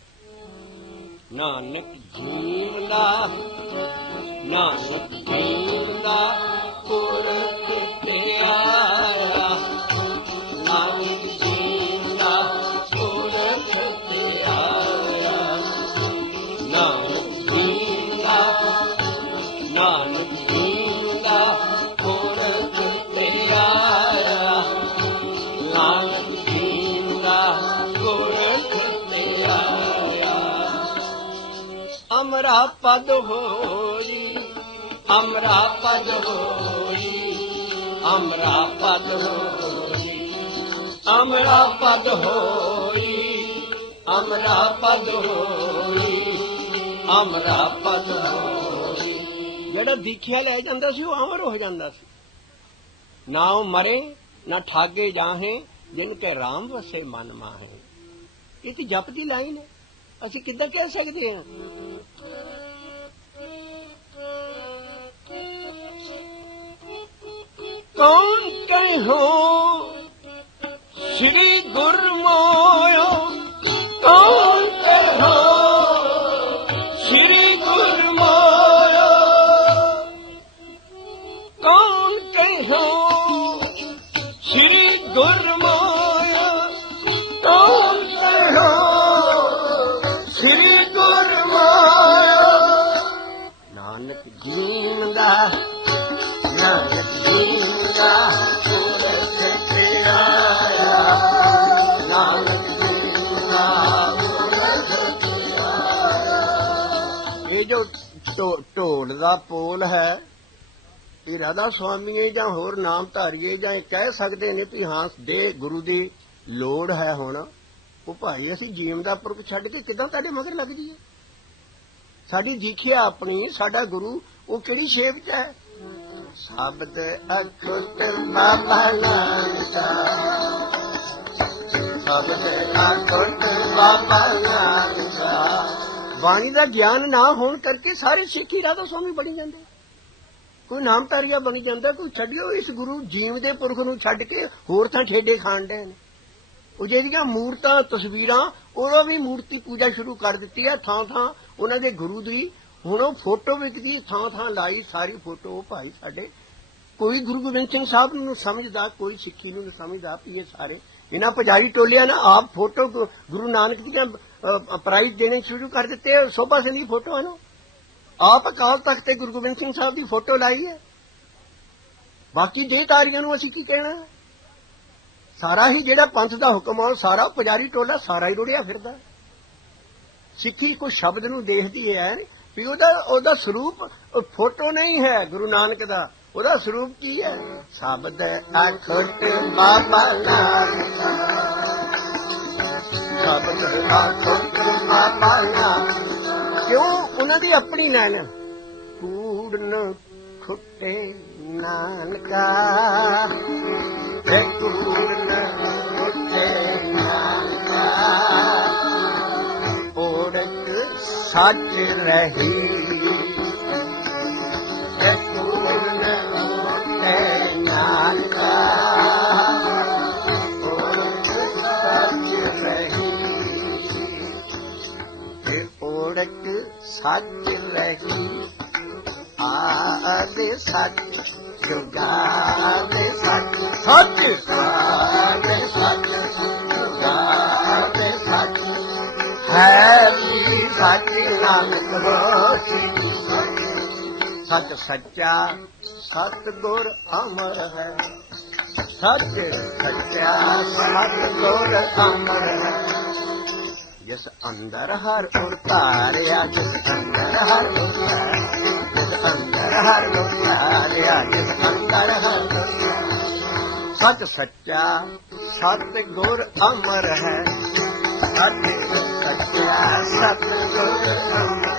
ਨਾਨਕ ਜੀਂਦਾ, ਨਾਨਕ ਜੀਂਦਾ ਪੁਰਖ ਤੇ ਆਇਆ, ਨਾਨਕ ਜੀਂਦਾ ਪੁਰਖ ਤੇ ਆਇਆ, ਨਾਨਕ ਜੀਂਦਾ, ਨਾਨਕ ਜੀਂਦਾ ਪੁਰਖ ਤੇ ਆਇਆ, ਨਾਨਕ ਜੀਂਦਾ ਪੁਰਖ ਤੇ ਆਇਆ। ਅਮਰਾ ਪਦ ਹੋਈ, ਅਮਰਾ ਪਦ ਹੋਈ, ਅਮਰਾ ਪਦ ਹੋਈ, ਅਮਰਾ ਪਦ ਹੋਈ, ਅਮਰਾ ਪਦ ਹੋਈ, ਅਮਰਾ ਪਦ ਹੋਈ। ਜਿਹੜਾ ਦੀਖਿਆ ਲੈ ਜਾਂਦਾ ਸੀ ਉਹ ਅਮਰ ਹੋ ਜਾਂਦਾ ਸੀ। ਨਾ ਉਹ ਮਰੇ ਨਾ ਠਾਗੇ ਜਾਹੇ, ਜਿਨ ਕੇ ਰਾਮ ਵਸੇ ਮਨ ਮਾਹੇ। ਇਹ ਤੇ ਜਪ ਦੀ ਲਾਈਨ ਹੈ, ਅਸੀਂ ਕਿੱਦਾਂ ਕਹਿ ਸਕਦੇ ਹਾਂ। ਕੌਣ ਕਹਿਓ ਸ੍ਰੀ ਗੁਰਮੋਇਓ, ਕੌਣ ਕਹਿਓ ਸ੍ਰੀ ਗੁਰਮੋਇਓ, ਕੌਣ ਕਹਿਓ ਸ੍ਰੀ ਗੁਰਮੋਇਓ, ਕੌਣ ਕਹਿਓ ਸ੍ਰੀ ਗੁਰਮੋਇਓ। ਨਾਨਕ ਜੀਂਦਾ, ਨਾਨਕ ਜੀਂਦਾ ਪੁਰਖ ਤੇ ਆਇਆ, ਨਾਨਕ ਜੀਂਦਾ ਪੁਰਖ ਤੇ ਆਇਆ। ਇਹ ਜੋ ਢੋਲ ਦਾ ਪੋਲ ਹੈ, ਇਹ ਰਾਧਾ ਸੁਆਮੀਏ ਜਾਂ ਹੋਰ ਨਾਮ ਧਾਰੀਏ ਜਾਂ ਇਹ ਕਹਿ ਸਕਦੇ ਨੇ ਵੀ ਹਾਂ ਦੇ ਗੁਰੂ ਦੀ ਲੋੜ ਹੈ। ਹੁਣ ਉਹ ਭਾਈ ਅਸੀਂ ਜੀਵਨ ਦਾ ਪੁਰਖ ਛੱਡ ਕੇ ਕਿੱਦਾਂ ਤੁਹਾਡੇ ਮਗਰ ਲੱਗ ਜੀਏ। ਸਾਡੀ ਦੀਖਿਆ ਆਪਣੀ, ਸਾਡਾ ਗੁਰੂ ਉਹ ਕਿਹੜੀ ਸ਼ੇਪ 'ਚ ਹੈ। ਸ਼ਬਦ ਅਖੁੱਟ ਬਾਬਾ ਨਾਨਕਾ, ਸ਼ਬਦ ਅਖੁੱਟ ਬਾਬਾ ਨਾਨਕਾ। ਬਾਣੀ ਦਾ ਗਿਆਨ ਨਾ ਹੋਣ ਕਰਕੇ ਸਾਰੇ ਸਿੱਖੀ ਰਾਧਾ ਸੁਆਮੀ ਬਣੀ ਜਾਂਦੇ, ਕੋਈ ਨਾਮ ਧਾਰੀਆ ਬਣੀ ਜਾਂਦਾ, ਕੋਈ ਛੱਡਿਓ ਇਸ ਗੁਰੂ ਜੀਵ ਦੇ ਪੁਰਖ ਨੂੰ ਛੱਡ ਕੇ ਹੋਰ ਤਾਂ ਠੇਡੇ ਖਾਣ ਦੇ ਨੇ। ਉਹ ਜਿਹੜੀਆਂ ਮੂਰਤਾਂ ਤਸਵੀਰਾਂ, ਉਹਦਾ ਵੀ ਮੂਰਤੀ ਪੂਜਾ ਸ਼ੁਰੂ ਕਰ ਦਿੱਤੀ ਹੈ ਥਾਂ ਥਾਂ ਉਹਨਾਂ ਦੇ ਗੁਰੂ ਦੀ। ਹੁਣ ਉਹ ਫੋਟੋ ਵਿਕਦੀ ਥਾਂ ਥਾਂ ਲਾਈ, ਸਾਰੀ ਫੋਟੋ। ਉਹ ਭਾਈ ਸਾਡੇ ਕੋਈ ਗੁਰੂ ਗੋਬਿੰਦ ਸਿੰਘ ਸਾਹਿਬ ਨੂੰ ਸਮਝਦਾ, ਕੋਈ ਸਿੱਖੀ ਨੂੰ ਸਮਝਦਾ ਵੀ ਇਹ ਸਾਰੇ ਇਹਨਾਂ ਪੁਜਾਰੀ ਟੋਲਿਆਂ ਨਾ ਆਪ ਫੋਟੋ ਗੁਰੂ ਨਾਨਕ ਦੀਆਂ ਪ੍ਰਾਈਜ਼ ਦੇਣੇ ਸ਼ੁਰੂ ਕਰ ਦਿੱਤੇ। ਸੋਭਾ ਸਿੰਘ ਦੀ ਫੋਟੋ ਹੈ ਨਾ, ਆਪ ਅਕਾਲ ਤਖਤ ਤੇ ਗੁਰੂ ਗੋਬਿੰਦ ਸਿੰਘ ਸਾਹਿਬ ਦੀ ਫੋਟੋ ਲਾਈ ਹੈ। ਬਾਕੀ ਦੇਹਧਾਰੀਆਂ ਨੂੰ ਅਸੀਂ ਕੀ ਕਹਿਣਾ। ਸਾਰਾ ਹੀ ਜਿਹੜਾ ਪੰਥ ਦਾ ਹੁਕਮ ਆ, ਸਾਰਾ ਪੁਜਾਰੀ ਟੋਲਾ ਸਾਰਾ ਹੀ ਰੁੜਿਆ ਫਿਰਦਾ। ਸਿੱਖੀ ਕੋਈ ਸ਼ਬਦ ਨੂੰ ਦੇਖਦੀ ਹੈ ਵੀ ਉਹਦਾ ਸਰੂਪ ਫੋਟੋ ਨਹੀਂ ਹੈ ਗੁਰੂ ਨਾਨਕ ਦਾ, ਉਹਦਾ ਸਰੂਪ ਕੀ ਹੈ। ਸ਼ਬਦ ਅਖੁੱਟ ਬਾਬਾ ਨਾਨਕਾ, ਸ਼ਬਦ ਅਖੁੱਟ ਬਾਬਾ ਨਾਨਕਾ। ਕਿਉਂ ਉਹਨਾਂ ਦੀ ਆਪਣੀ ਲਾਈਨ, ਕੂੜਨ ਖੁੱਟੇ ਨਾਨਕਾ, ਕੂੜਨ ਖੁੱਟੇ ਨਾਨਕਾ, ਓੜਕ ਸੱਚ ਰਹੀ, ਕੂੜਨ ਖੁੱਟੇ ਨਾਨਕਾ, ਓੜਕ ਸੱਚ ਰਹੀ, ਓੜਕ ਸੱਚ ਰਹੀ। ਆਦੇ ਸੱਚ ਜੁਗਾਦੇ ਸੱਚ, ਸੱਚ ਆਦੇ ਸੱਚ ਜੁਗਾਦੇ ਸੱਚ, ਹੈ ਵੀ ਸੱਚ ਨਾਨਕ ਹੋਸੀ। ਸੱਚ ਸੱਚਾ ਸਤਿਗੁਰ ਅਮਰ ਹੈ, सच सच्चा सतगुर अमर है। जिस अंदर हर उतारिया, जिस अंदर हर उतारिया, जिस अंदर हर उतारिया, जिस अंदर हर उतारिया। सच सच्चा सतगुर अमर है, सच सच्चा सतगुर अमर।